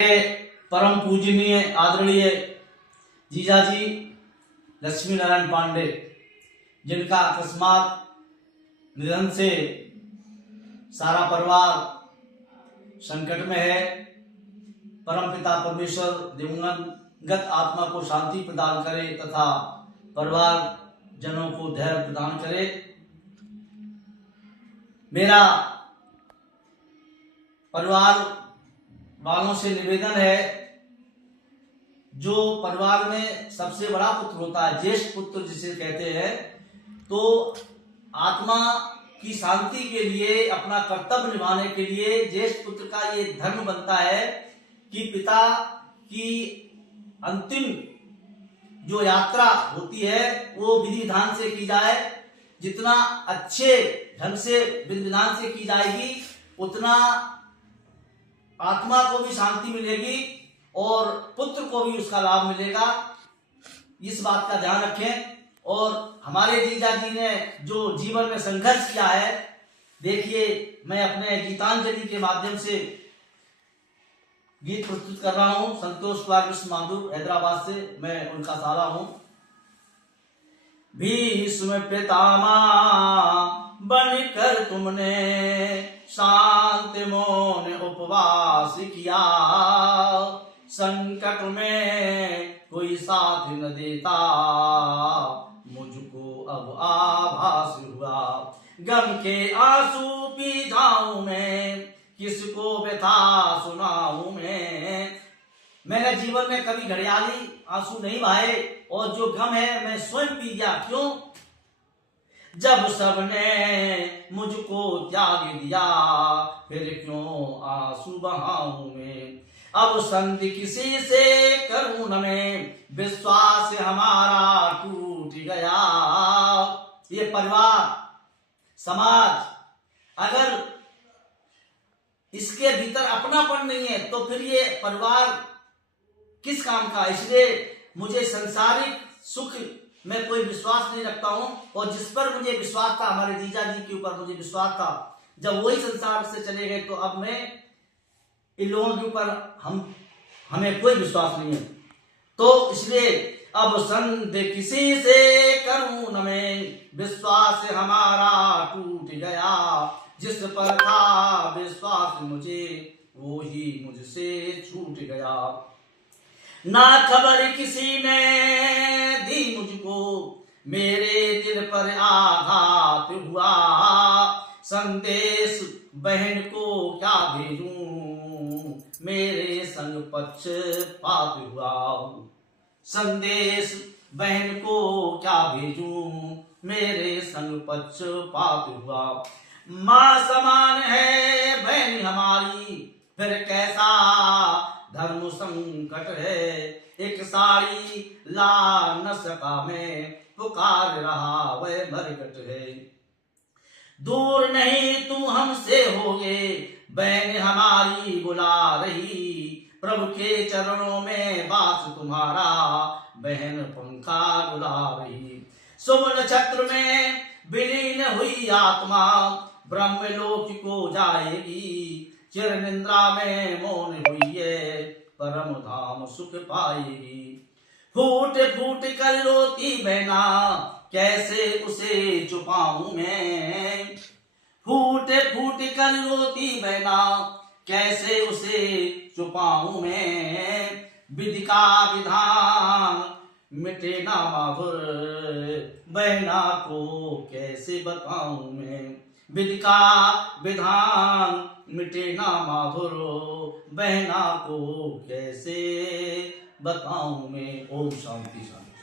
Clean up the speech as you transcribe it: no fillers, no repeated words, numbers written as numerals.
परम पूजनीय आदरणीय जीजाजी लक्ष्मी नारायण पांडे, जिनका अकस्मात निधन से सारा परिवार संकट में है। परम पिता परमेश्वर दिवंगत आत्मा को शांति प्रदान करे तथा परिवार जनों को धैर्य प्रदान करे। मेरा परिवार वालों से निवेदन है, जो परिवार में सबसे बड़ा पुत्र होता है, ज्येष्ठ पुत्र जिसे कहते हैं, तो आत्मा की शांति के लिए, अपना कर्तव्य निभाने के लिए ज्येष्ठ पुत्र का ये धर्म बनता है कि पिता की अंतिम जो यात्रा होती है वो विधि विधान से की जाए। जितना अच्छे ढंग से विधि विधान से की जाएगी उतना आत्मा को भी शांति मिलेगी और पुत्र को भी उसका लाभ मिलेगा। इस बात का ध्यान रखें। और हमारे जीजा जी ने जो जीवन में संघर्ष किया है, देखिए मैं अपने गीतांजलि के माध्यम से गीत प्रस्तुत कर रहा हूं। संतोष कुमार मिश्र माधुर हैदराबाद से मैं उनका साला हूं। भीष्म पितामह बनकर तुमने शांत मौन उपवास किया, संकट में कोई साथ न देता, मुझको अब आभास हुआ। गम के आंसू पी जाऊं मैं, किसको व्यथा सुनाऊं मैं। मैंने जीवन में कभी घड़ियाली आंसू नहीं बहाए और जो गम है मैं स्वयं पी गया। क्यों? जब सबने मुझको त्याग दिया, फिर क्यों आंसू बहाऊं मैं। अब संधि किसी से करूं न मैं, विश्वास हमारा टूट गया। ये परिवार समाज अगर इसके भीतर अपनापन नहीं है तो फिर ये परिवार किस काम का। इसलिए मुझे संसारिक सुख में कोई विश्वास नहीं रखता हूं, और जिस पर मुझे विश्वास था, हमारे जीजा जी के ऊपर मुझे विश्वास था, जब वही संसार से चले गए तो अब मैं इन लोगों के ऊपर हमें कोई विश्वास नहीं है। तो इसलिए अब संधि किसी से करूं न मैं, विश्वास हमारा टूट गया। जिस पर था विश्वास मुझे, वो ही मुझसे छूट गया। ना खबर किसी ने दी मुझको, मेरे दिल पर आघात हुआ। संदेश बहन को क्या भेजूं, मेरे संग पक्षपात हुआ। संदेश बहन को क्या भेजूं, मेरे संग पक्षपात हुआ। माँ समान है बहन हमारी, फिर कैसा धर्म संकट है। एक साड़ी ला न सका मैं, पुकार रहा वह मरकट है। दूर नहीं तू हमसे होगे, बहन हमारी बुला रही। प्रभु के चरणों में वास तुम्हारा, बहन पंखा बुला रही। शुभ नक्षत्र में विलीन हुई आत्मा, ब्रह्मलोक को जाएगी। चिर निद्रा में मौन हुई है, परम धाम सुख पाएगी। फूट फूट कर रोती बहना, कैसे उसे छुपाऊं मैं। फूट फूट कर रोती बहना, कैसे उसे छुपाऊं मैं। विधि का विधान मिटे ना माधुर, बहना को कैसे बताऊं मैं। विधि का विधान मिटे ना माधुर, बहना को कैसे बताऊं मैं। ओम शांति शांति।